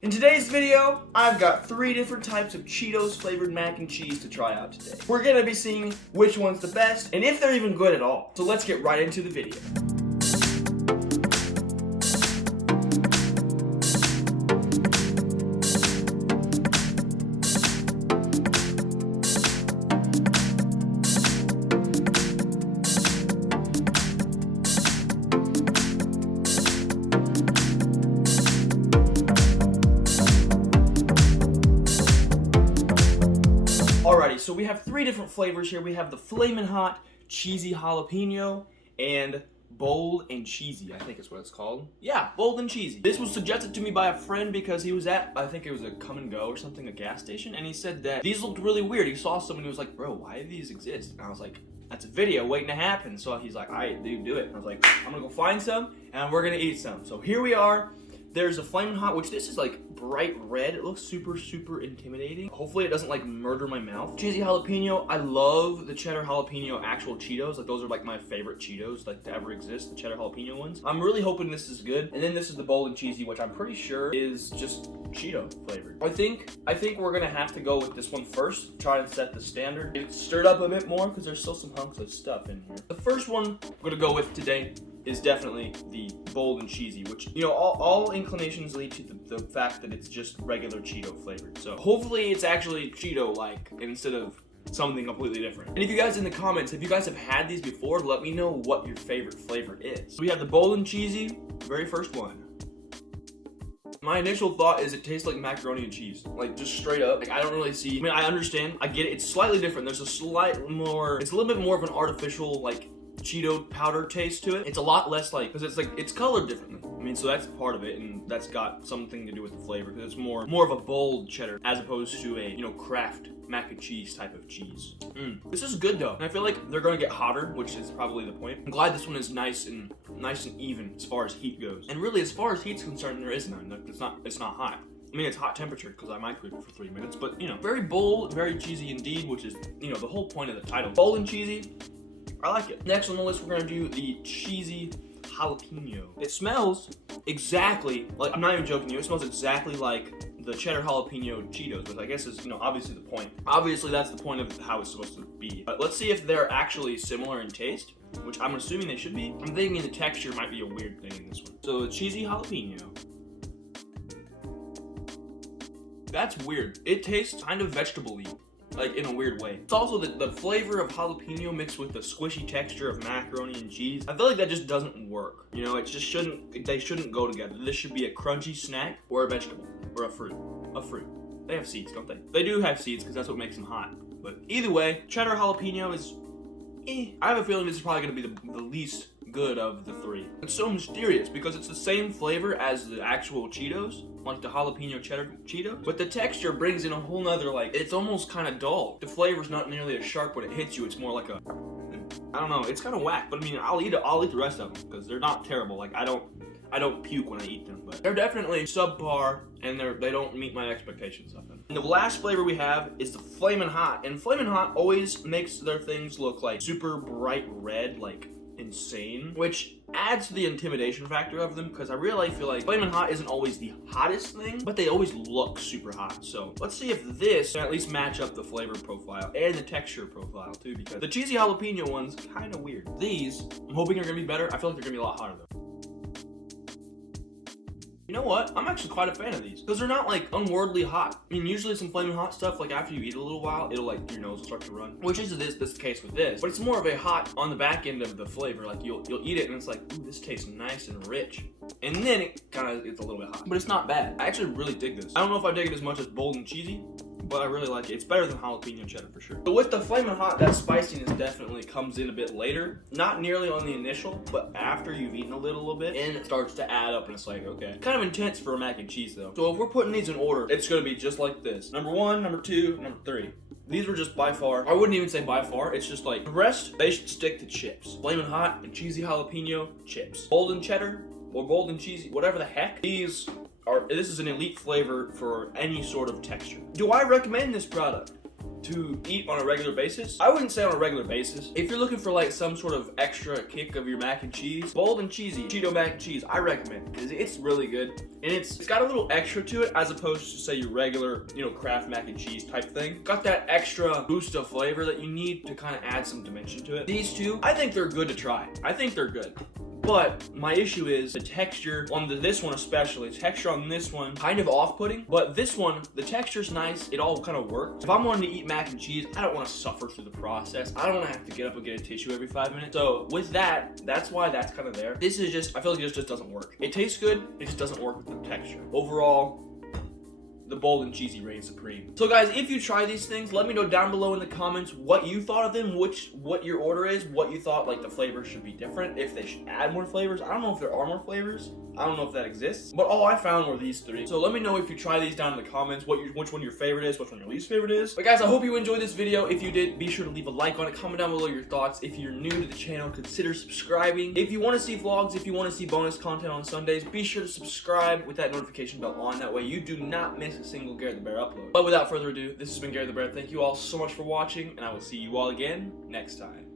In today's video, I've got 3 different types of Cheetos flavored mac and cheese to try out today. We're gonna be seeing which one's the best and if they're even good at all. So let's get right into the video. Alrighty, so we have 3 different flavors here. We have the Flamin Hot, Cheesy Jalapeno, and Bold and Cheesy, I think is what it's called. Yeah, Bold and Cheesy. This was suggested to me by a friend because he was at, I think it was a Come and Go or something, a gas station, and he said that these looked really weird. He saw some and he was like, bro, why do these exist? And I was like, that's a video waiting to happen. So he's like, alright, dude, do it. And I was like, I'm gonna go find some and we're gonna eat some. So here we are. There's a Flamin Hot, which this is like bright red. It looks super, super intimidating. Hopefully it doesn't like murder my mouth. Cheesy Jalapeno. I love the Cheddar Jalapeno actual Cheetos. Like those are like my favorite Cheetos like to ever exist, the Cheddar Jalapeno ones. I'm really hoping this is good. And then this is the Bold and Cheesy, which I'm pretty sure is just Cheeto flavored. I think we're gonna have to go with this one first. Try and set the standard. It's stirred up a bit more because there's still some hunks of stuff in here. The first one I'm gonna go with today is definitely the Bold and Cheesy, which, you know, all inclinations lead to the fact that it's just regular Cheeto flavored. So hopefully it's actually Cheeto-like instead of something completely different. And if you guys in the comments, if you guys have had these before, let me know what your favorite flavor is. So we have the Bold and Cheesy, very first one. My initial thought is it tastes like macaroni and cheese. Like, just straight up. Like, I don't really see, I mean, I understand, I get it, it's slightly different. There's a slight more, it's a little bit more of an artificial, like, Cheeto powder taste to it. It's a lot less like, because it's like, it's colored differently. I mean, so that's part of it, and that's got something to do with the flavor, because it's more of a bold cheddar as opposed to a, you know, Kraft mac and cheese type of cheese. This is good though, and I feel like they're gonna get hotter, which is probably the point. I'm glad this one is nice and even as far as heat goes. And really, as far as heat's concerned, there is none. It's not hot. I mean, it's hot temperature because I microwaved it for 3 minutes, but you know, very bold, very cheesy indeed, which is, you know, the whole point of the title. Bold and cheesy. I like it. Next on the list, we're gonna do the Cheesy Jalapeno. It smells exactly like, I'm not even joking you, it smells exactly like the Cheddar Jalapeno Cheetos, which I guess is, you know, obviously the point. Obviously, that's the point of how it's supposed to be. But let's see if they're actually similar in taste, which I'm assuming they should be. I'm thinking the texture might be a weird thing in this one. So, the Cheesy Jalapeno. That's weird. It tastes kind of vegetable-y. Like, in a weird way. It's also the flavor of jalapeno mixed with the squishy texture of macaroni and cheese. I feel like that just doesn't work. You know, it just shouldn't, they shouldn't go together. This should be a crunchy snack or a vegetable or a fruit. A fruit. They have seeds, don't they? They do have seeds because that's what makes them hot. But either way, cheddar jalapeno is I have a feeling this is probably going to be the least good of the 3. It's so mysterious because it's the same flavor as the actual Cheetos, like the jalapeno cheddar Cheetos, but the texture brings in a whole nother, like, it's almost kind of dull. The flavor's not nearly as sharp when it hits you. It's more like a, I don't know, it's kind of whack, but I mean, I'll eat the rest of them because they're not terrible. Like, I don't puke when I eat them, but they're definitely subpar and they don't meet my expectations of them. And the last flavor we have is the Flamin Hot, and Flamin Hot always makes their things look like super bright red, like insane, which adds to the intimidation factor of them because I really feel like Flamin Hot isn't always the hottest thing, but they always look super hot. So let's see if this can at least match up the flavor profile and the texture profile too, because the Cheesy Jalapeno one's kind of weird. These, I'm hoping are gonna be better. I feel like they're gonna be a lot hotter though. You know what? I'm actually quite a fan of these because they're not like unworldly hot. I mean, usually some Flamin' Hot stuff, like after you eat a little while, it'll like your nose will start to run, which is this case with this. But it's more of a hot on the back end of the flavor. Like you'll eat it and it's like, ooh, this tastes nice and rich. And then it kind of gets a little bit hot, but it's not bad. I actually really dig this. I don't know if I dig it as much as Bold and Cheesy, but I really like it. It's better than jalapeno cheddar for sure. So with the Flamin' Hot, that spiciness definitely comes in a bit later. Not nearly on the initial, but after you've eaten a little bit, and it starts to add up and it's like, okay. Kind of intense for a mac and cheese though. So if we're putting these in order, it's gonna be just like this. Number 1, number 2, number 3. These were just by far, I wouldn't even say by far, it's just like, the rest, they should stick to chips. Flamin' Hot and Cheesy Jalapeno, chips. Bold and Cheddar, or Bold and Cheesy, whatever the heck, these this is an elite flavor for any sort of texture. Do I recommend this product? to eat on a regular basis. I wouldn't say on a regular basis. If you're looking for like some sort of extra kick of your mac and cheese, bold and cheesy Cheeto Mac and Cheese, I recommend, because it's really good. And it's got a little extra to it as opposed to say your regular, you know, Kraft mac and cheese type thing. Got that extra boost of flavor that you need to kind of add some dimension to it. These two, I think they're good to try. I think they're good. But my issue is the texture on this one especially. Texture on this one kind of off-putting, but this one, the texture's nice. It all kind of works. If I'm wanting to eat mac and cheese, I don't want to suffer through the process. I don't want to have to get up and get a tissue every 5 minutes. So with that, that's why that's kind of there. This is just, I feel like it just doesn't work. It tastes good, it just doesn't work with the texture. Overall, the bold and cheesy reigns supreme. So guys, if you try these things, let me know down below in the comments what you thought of them, what your order is, what you thought like the flavors should be different, if they should add more flavors. I don't know if there are more flavors. I don't know if that exists, but all I found were these three. So let me know if you try these down in the comments, which one your favorite is, which one your least favorite is. But guys, I hope you enjoyed this video. If you did, be sure to leave a like on it. Comment down below your thoughts. If you're new to the channel, consider subscribing. If you want to see vlogs, if you want to see bonus content on Sundays, be sure to subscribe with that notification bell on. That way you do not miss a single GareTheBear upload. But without further ado, this has been GareTheBear. Thank you all so much for watching, and I will see you all again next time.